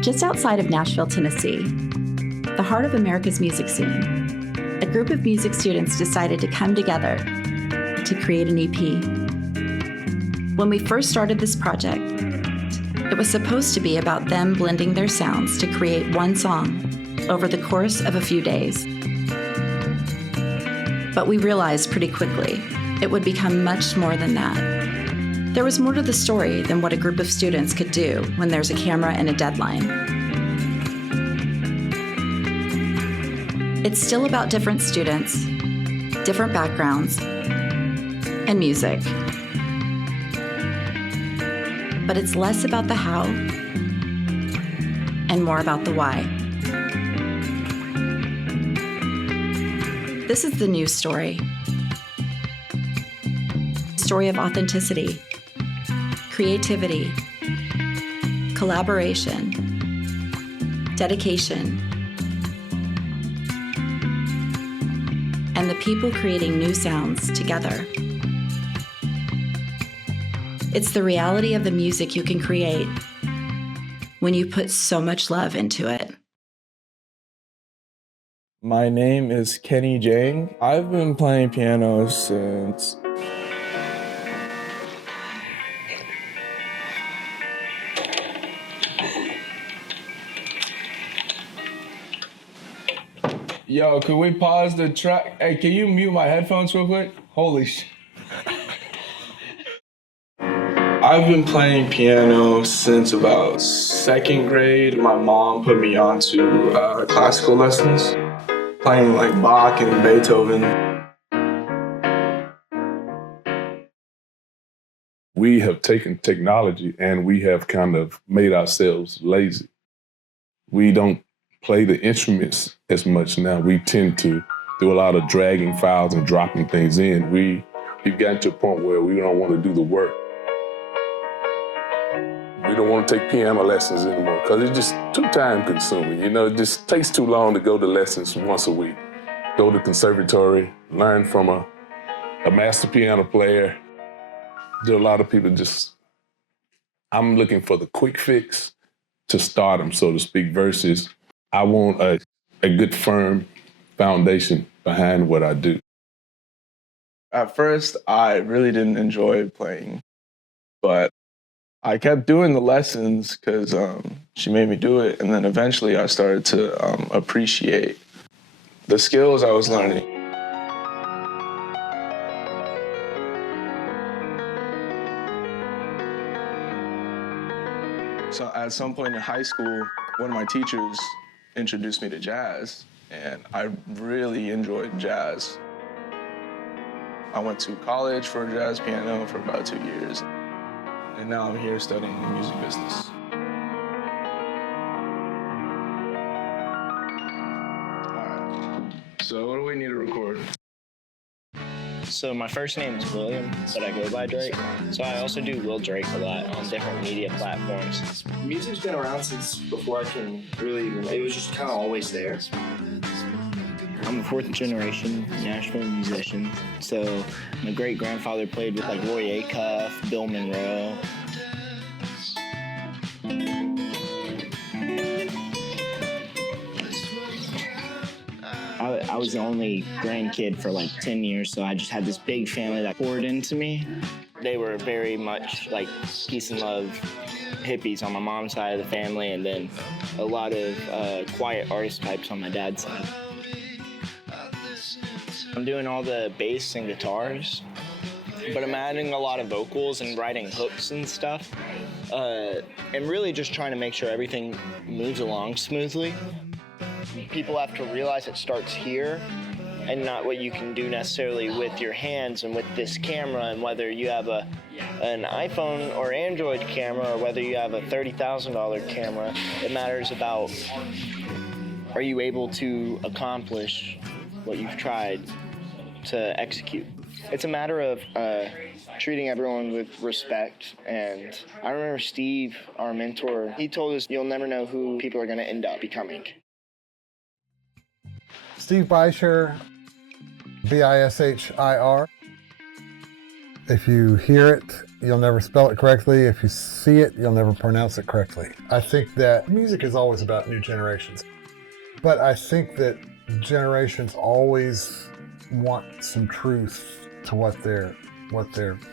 Just outside of Nashville, Tennessee, the heart of America's music scene, a group of music students decided to come together to create an EP. When we first started this project, it was supposed to be about them blending their sounds to create one song over the course of a few days. But we realized pretty quickly it would become much more than that. There was more to the story than what a group of students could do when there's a camera and a deadline. It's still about different students, different backgrounds, and music. But it's less about the how and more about the why. This is the new story. Story of authenticity, creativity, collaboration, dedication, and the people creating new sounds together. It's the reality of the music you can create when you put so much love into it. My name is Kenny Jiang. I've been playing piano since Yo, could we pause the track? Hey, can you mute my headphones real quick? Holy shit. I've been playing piano since about second grade. My mom put me onto classical lessons, playing like Bach and Beethoven. We have taken technology and we have kind of made ourselves lazy. We don't play the instruments as much now. We tend to do a lot of dragging files and dropping things in. We've gotten to a point where we don't want to do the work. We don't want to take piano lessons anymore because it's just too time consuming. You know, it just takes too long to go to lessons once a week. Go to conservatory, learn from a master piano player. There are a lot of people I'm looking for the quick fix to start them, so to speak, versus I want a good firm foundation behind what I do. At first, I really didn't enjoy playing, but I kept doing the lessons because she made me do it, and then eventually I started to appreciate the skills I was learning. So at some point in high school, one of my teachers introduced me to jazz, and I really enjoyed jazz. I went to college for jazz piano for about 2 years, and now I'm here studying music business. All right, so what do we need to record? So my first name is Uilleam, but I go by Drake. So I also do Will Drake a lot on different media platforms. Music's been around since before I can really even, it was just kind of always there. I'm a fourth generation Nashville musician. So my great grandfather played with like Roy Acuff, Bill Monroe. I was the only grandkid for like 10 years, so I just had this big family that poured into me. They were very much like peace and love hippies on my mom's side of the family, and then a lot of quiet artist types on my dad's side. I'm doing all the bass and guitars, but I'm adding a lot of vocals and writing hooks and stuff, and really just trying to make sure everything moves along smoothly. People have to realize it starts here and not what you can do necessarily with your hands and with this camera, and whether you have an iPhone or Android camera or whether you have a $30,000 camera. It matters about, are you able to accomplish what you've tried to execute? It's a matter of treating everyone with respect. And I remember Steve, our mentor, he told us you'll never know who people are going to end up becoming. Steve Bishir, Bishir. If you hear it, you'll never spell it correctly. If you see it, you'll never pronounce it correctly. I think that music is always about new generations. But I think that generations always want some truth to what they're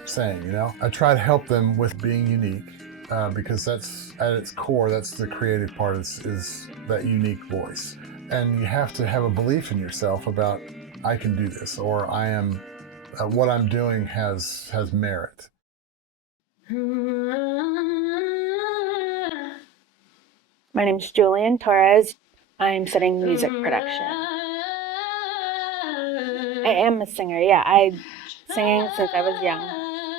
saying, you know? I try to help them with being unique because that's, at its core, that's the creative part is that unique voice. And you have to have a belief in yourself about, I can do this, or I am, what I'm doing has merit. My name's Jullian Torres. I'm studying music production. I am a singer, yeah. I've singing since I was young.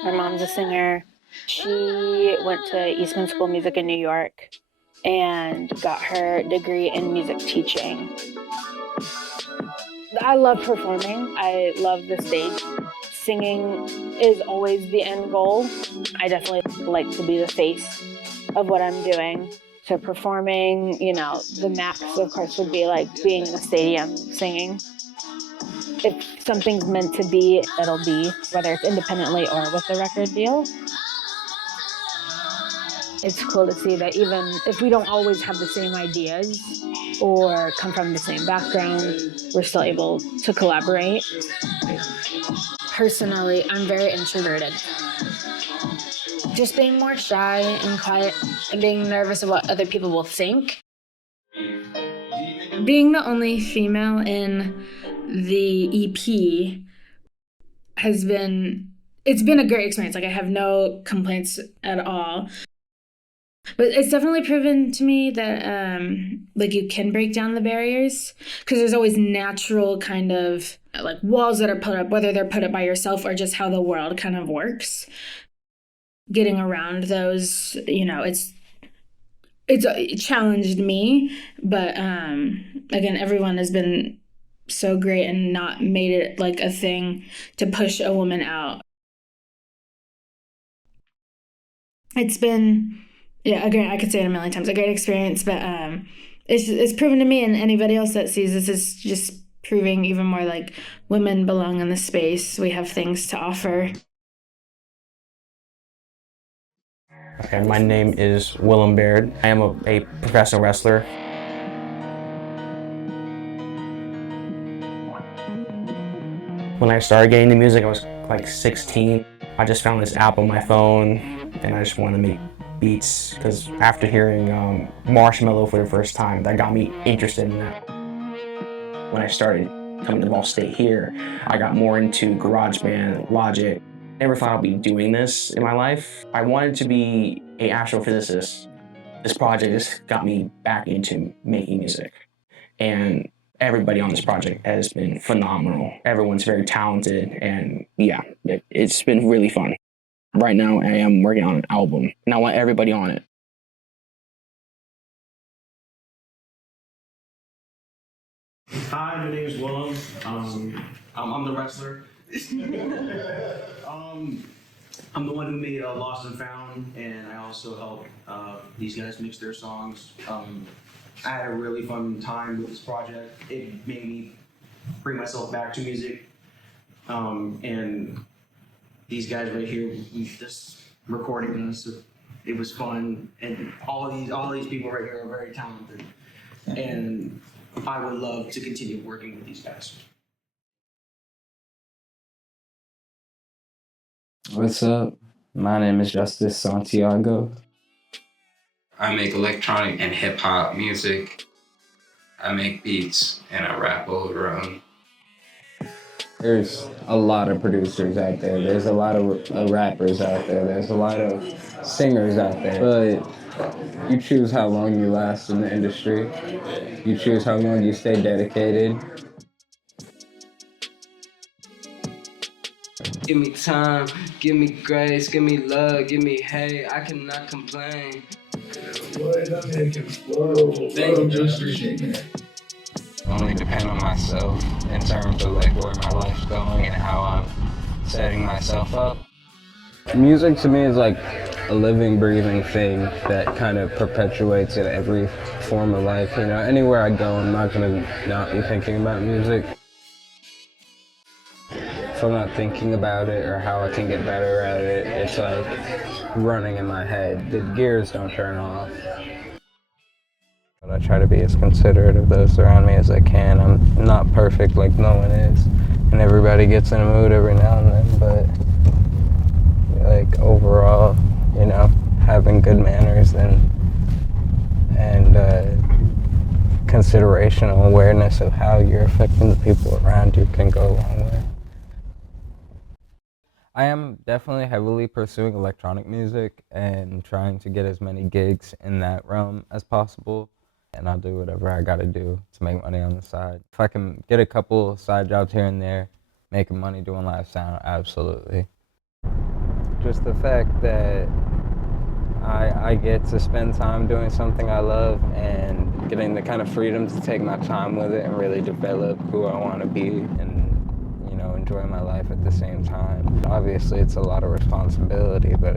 My mom's a singer. She went to Eastman School of Music in New York and got her degree in music teaching. I love performing. I love the stage. Singing is always the end goal. I definitely like to be the face of what I'm doing. So performing, you know, the max, of course, would be like being in a stadium singing. If something's meant to be, it'll be, whether it's independently or with a record deal. It's cool to see that even if we don't always have the same ideas or come from the same background, we're still able to collaborate. Personally, I'm very introverted. Just being more shy and quiet and being nervous of what other people will think. Being the only female in the EP it's been a great experience. Like, I have no complaints at all. But it's definitely proven to me that like, you can break down the barriers, because there's always natural kind of like walls that are put up, whether they're put up by yourself or just how the world kind of works. Getting around those, you know, it challenged me, but again, everyone has been so great and not made it like a thing to push a woman out. It's been, yeah, again, I could say it a million times, a great experience, but it's proven to me, and anybody else that sees this is just proving even more like women belong in the space. We have things to offer. Okay, my name is Uilleam Baird. I am a professional wrestler. When I started getting into music, I was like 16. I just found this app on my phone, and I just wanted to make beats, because after hearing Marshmallow for the first time, that got me interested in that. When I started coming to Ball State here, I got more into GarageBand, Logic. Never thought I'd be doing this in my life. I wanted to be an astrophysicist. This project just got me back into making music. And everybody on this project has been phenomenal. Everyone's very talented, and yeah, it's been really fun. Right now, I am working on an album, and I want everybody on it. Hi, my name is Uilleam. I'm the wrestler. I'm the one who made Lost and Found, and I also helped these guys mix their songs. I had a really fun time with this project. It made me bring myself back to music. And these guys right here, just recording us, it was fun. And all these people right here are very talented. And I would love to continue working with these guys. What's up? My name is Justice Santiago. I make electronic and hip-hop music. I make beats and I rap over them. There's a lot of producers out there. There's a lot of rappers out there. There's a lot of singers out there. But you choose how long you last in the industry. You choose how long you stay dedicated. Give me time, give me grace, give me love, give me hate, I cannot complain. I only depend on myself in terms of like where my life's going and how I'm setting myself up. Music to me is like a living, breathing thing that kind of perpetuates in every form of life. You know, anywhere I go, I'm not gonna not be thinking about music. If I'm not thinking about it or how I can get better at it, it's like running in my head. The gears don't turn off. I try to be as considerate of those around me as I can. I'm not perfect like no one is, and everybody gets in a mood every now and then, but like overall, you know, having good manners and consideration and awareness of how you're affecting the people around you can go a long way. I am definitely heavily pursuing electronic music and trying to get as many gigs in that realm as possible. And I'll do whatever I gotta do to make money on the side. If I can get a couple side jobs here and there, making money doing live sound, absolutely. Just the fact that I get to spend time doing something I love and getting the kind of freedom to take my time with it and really develop who I want to be and, you know, enjoy my life at the same time. Obviously, it's a lot of responsibility, but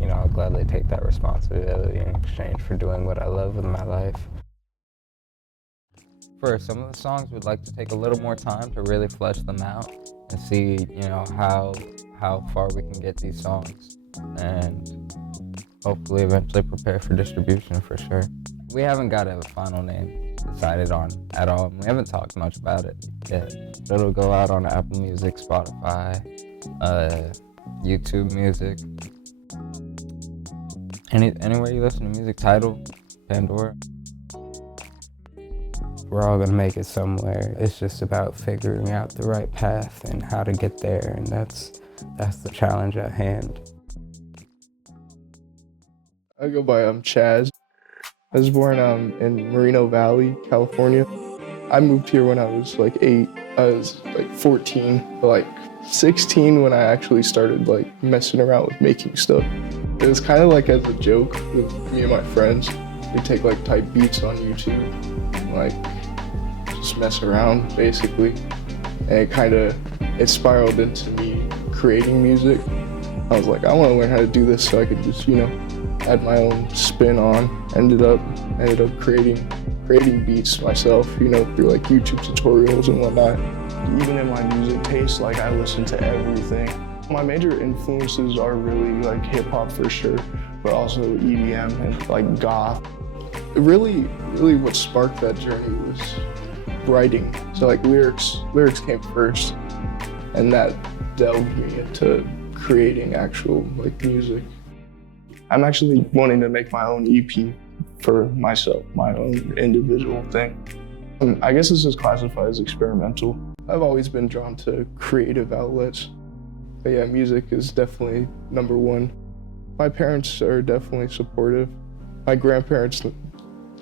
you know, I'll gladly take that responsibility in exchange for doing what I love with my life. For some of the songs, we'd like to take a little more time to really flesh them out and see, you know, how far we can get these songs and hopefully eventually prepare for distribution for sure. We haven't got a final name decided on at all. We haven't talked much about it yet. It'll go out on Apple Music, Spotify, YouTube Music. Anywhere you listen to music, Tidal, Pandora. We're all gonna make it somewhere. It's just about figuring out the right path and how to get there, and that's the challenge at hand. I go by Chazz. I was born in Moreno Valley, California. I moved here when I was like 8. I was like 14, like 16 when I actually started like messing around with making stuff. It was kind of like as a joke with me and my friends. We'd take like type beats on YouTube and like just mess around basically. And it spiraled into me creating music. I was like, I want to learn how to do this so I could just, you know, add my own spin on. Ended up creating beats myself, you know, through like YouTube tutorials and whatnot. Even in my music taste, like I listen to everything. My major influences are really like hip hop for sure, but also EDM and like goth. Really what sparked that journey was writing. So like lyrics came first, and that delved me into creating actual like music. I'm actually wanting to make my own EP for myself, my own individual thing. I guess this is classified as experimental. I've always been drawn to creative outlets. But yeah, music is definitely number one. My parents are definitely supportive. My grandparents,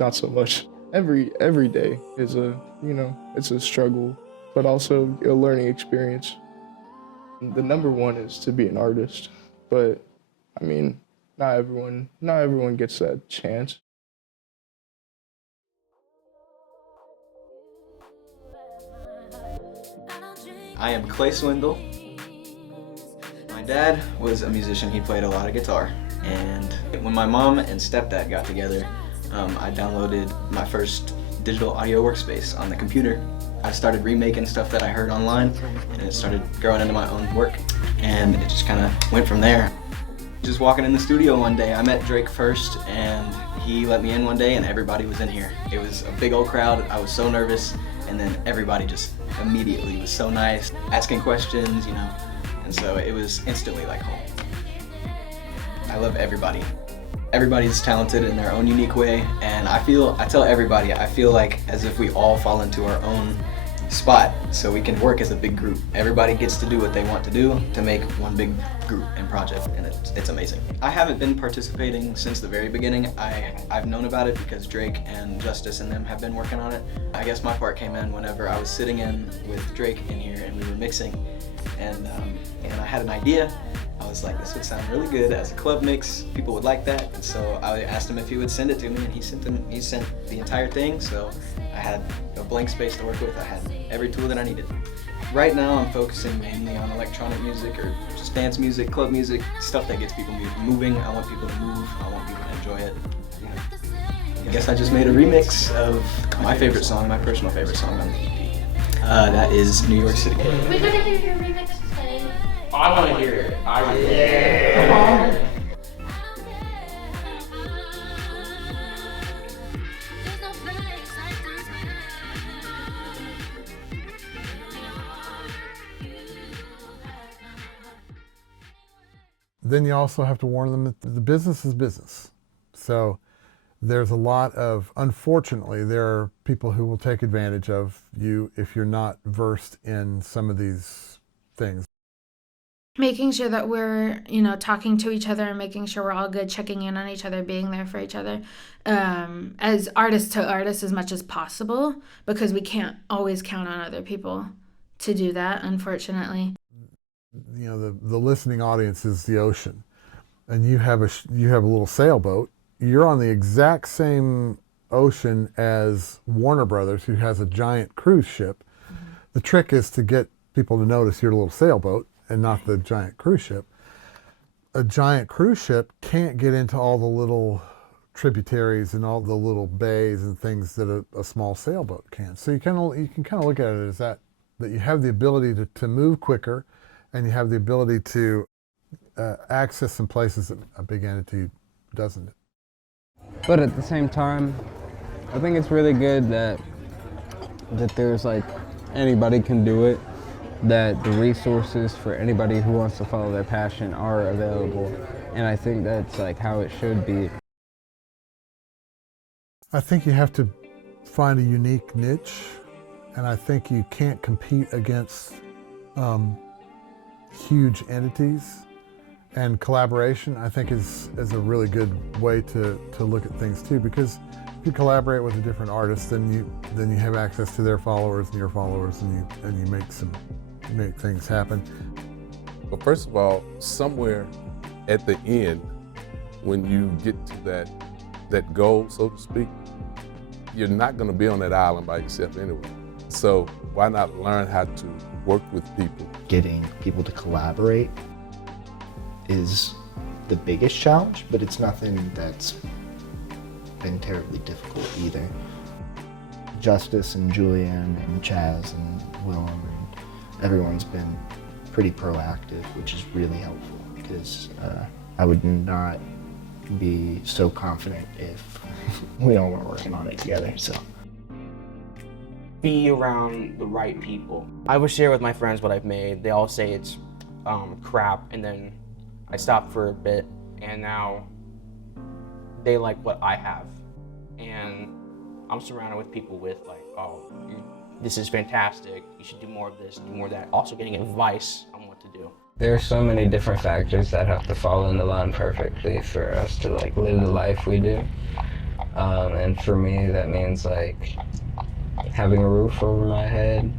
not so much. Every day is it's a struggle, but also a learning experience. The number one is to be an artist, but I mean, not everyone gets that chance. I am Swindle. My dad was a musician. He played a lot of guitar, and when my mom and stepdad got together, I downloaded my first digital audio workspace on the computer. I started remaking stuff that I heard online, and it started growing into my own work, and it just kind of went from there. Just walking in the studio one day, I met Drake first, and he let me in one day, and everybody was in here. It was a big old crowd. I was so nervous, and then everybody just immediately was so nice, asking questions, you know, and so it was instantly like home. I love everybody. Everybody's talented in their own unique way, and I tell everybody, I feel like as if we all fall into our own spot so we can work as a big group. Everybody gets to do what they want to do to make one big group and project, and it's amazing. I haven't been participating since the very beginning. I've known about it because Drake and Justice and them have been working on it. I guess my part came in whenever I was sitting in with Drake in here and we were mixing, and I had an idea. I was like, this would sound really good as a club mix. People would like that, and so I asked him if he would send it to me, and he sent the entire thing. So I had a blank space to work with. I had every tool that I needed. Right now I'm focusing mainly on electronic music or just dance music, club music, stuff that gets people moving. I want people to move, I want people to enjoy it. I guess I just made a remix of my favorite song, my personal favorite song on the EP. That is New York City. We're gonna hear your remix today. I want to hear it. Yeah. Come on. Then you also have to warn them that the business is business. So there's a lot of, unfortunately, there are people who will take advantage of you if you're not versed in some of these things. Making sure that we're, talking to each other and making sure we're all good, checking in on each other, being there for each other, as artist to artist as much as possible, because we can't always count on other people to do that, unfortunately. The listening audience is the ocean, and you have a little sailboat. You're on the exact same ocean as Warner Brothers, who has a giant cruise ship. Mm-hmm. The trick is to get people to notice your little sailboat and not the giant cruise ship. A giant cruise ship can't get into all the little tributaries and all the little bays and things that a small sailboat can. So you can kind of look at it as that you have the ability to move quicker, and you have the ability to access some places that a big entity doesn't. But at the same time, I think it's really good that there's anybody can do it, that the resources for anybody who wants to follow their passion are available. And I think that's how it should be. I think you have to find a unique niche, and I think you can't compete against huge entities, and collaboration I think is a really good way to look at things too, because if you collaborate with a different artist, then you have access to their followers and your followers, and you make things happen. Well, first of all, somewhere at the end, when you get to that goal, so to speak, you're not going to be on that island by yourself anyway. So why not learn how to work with people? Getting people to collaborate is the biggest challenge, but it's nothing that's been terribly difficult either. Justice and Jullian and Chazz and Uilleam and everyone's been pretty proactive, which is really helpful, because I would not be so confident if we all weren't working on it together. So be around the right people. I would share with my friends what I've made. They all say it's crap, and then I stopped for a bit, and now they like what I have. And I'm surrounded with people with this is fantastic, you should do more of this, do more of that. Also getting advice on what to do. There are so many different factors that have to fall into line perfectly for us to live the life we do. And for me, that means having a roof over my head,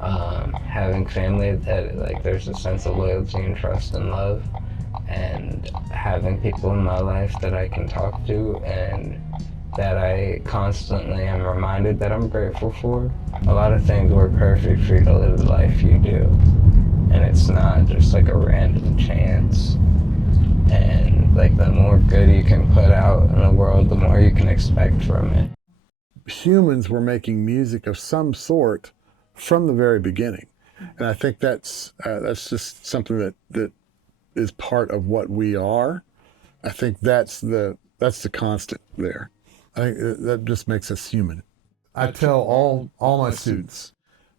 having family that there's a sense of loyalty and trust and love, and having people in my life that I can talk to and that I constantly am reminded that I'm grateful for. A lot of things work perfect for you to live the life you do, and it's not just a random chance. And the more good you can put out in the world, the more you can expect from it. Humans were making music of some sort from the very beginning, and I think that's just something that is part of what we are. I think that's the constant there. I think that just makes us human. I tell all my students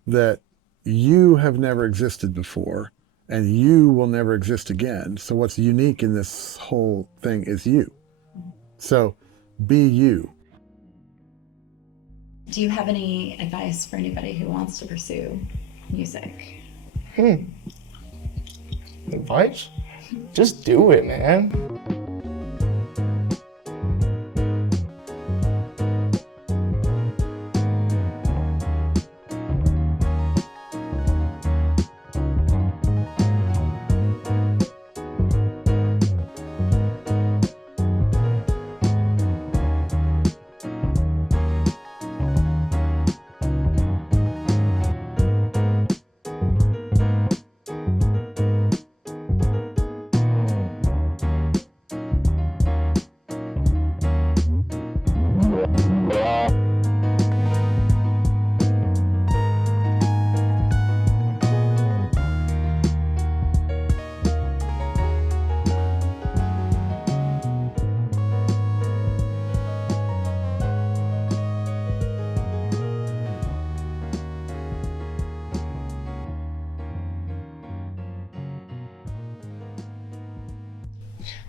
that you have never existed before, and you will never exist again. So what's unique in this whole thing is you. So be you. Do you have any advice for anybody who wants to pursue music? Advice? Just do it, man.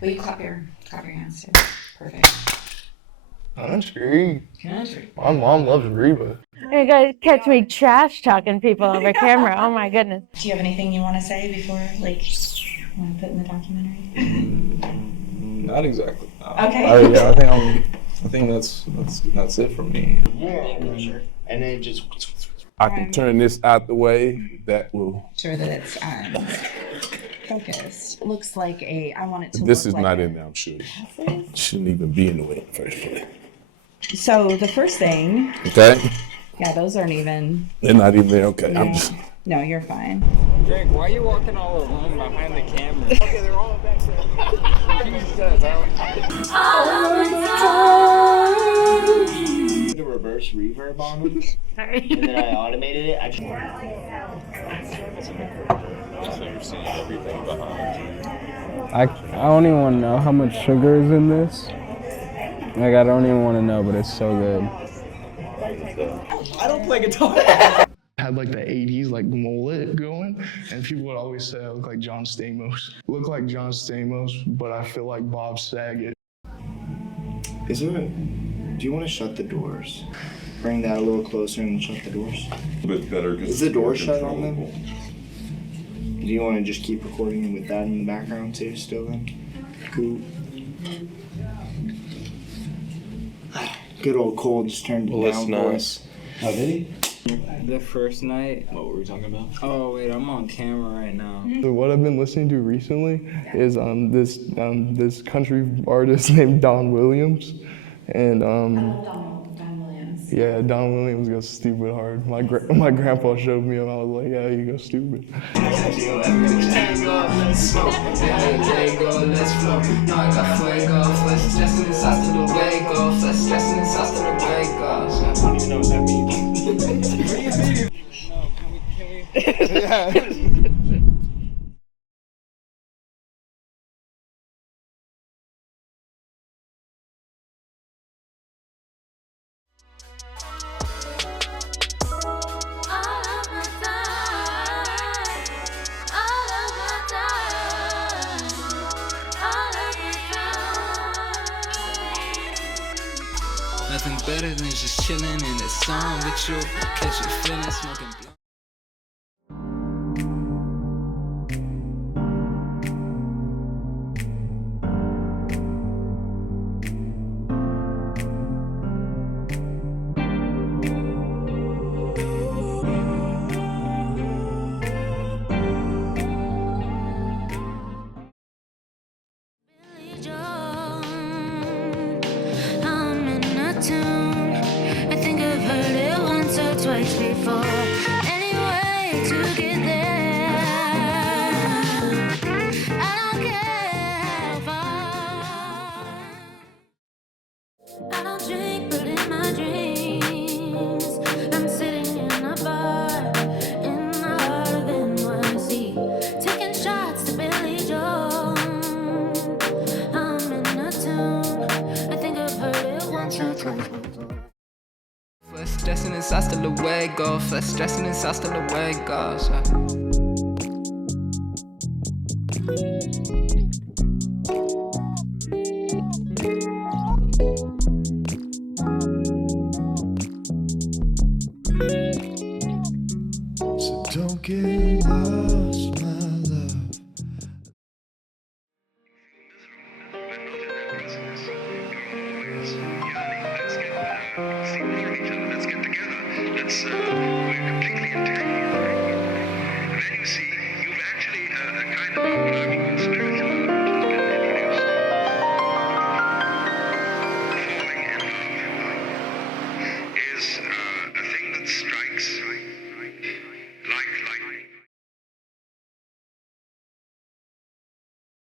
Will you clap your hands too? Perfect. Country. Country. My mom loves Reba. You guys catch me trash talking people over camera. Oh my goodness. Do you have anything you want to say before, like, you want to put in the documentary? Not exactly. Okay. I think that's it for me. And then just. I can turn this out the way. That will. Sure that it's focused. It looks like I want it to This look is like not in there, I'm sure. It shouldn't even be in the way in the first place. So the first thing. Okay. Yeah, those aren't even. They're not even there. Okay. No, no, you're fine. Drake, why are you walking all alone behind the camera? Okay, they're all back there. The reverse reverb on them. Sorry. And then I automated it. I don't even want to know how much sugar is in this. Like, I don't even want to know, but it's so good. I don't play guitar. I had like the 80s like mullet going, and people would always say I look like John Stamos. Look like John Stamos, but I feel like Bob Saget. Do you want to shut the doors? Bring that a little closer and shut the doors. A bit better. Is the door shut on them? Do you want to just keep recording with that in the background too still then? Cool. Good old Cole just turned it down for us. Oh, did he? The first night. What were we talking about? Oh wait, I'm on camera right now. So what I've been listening to recently is this country artist named Don Williams, and Don Williams. yeah, Don Williams goes stupid hard. My grandpa showed me him. I was like, yeah, you go stupid. Nothing better than just chilling in the sun with you, catch you feeling, smoking blunt. I think I've heard it once or twice before. Anyway, to get there, I don't care how far. I don't drink, but in my dreams, I'm sitting in a bar in the heart of NYC, taking shots to Billy Joel. I'm in a tune. I think I've heard it once or twice. Stressing is hasta luego, stressing is hasta luego.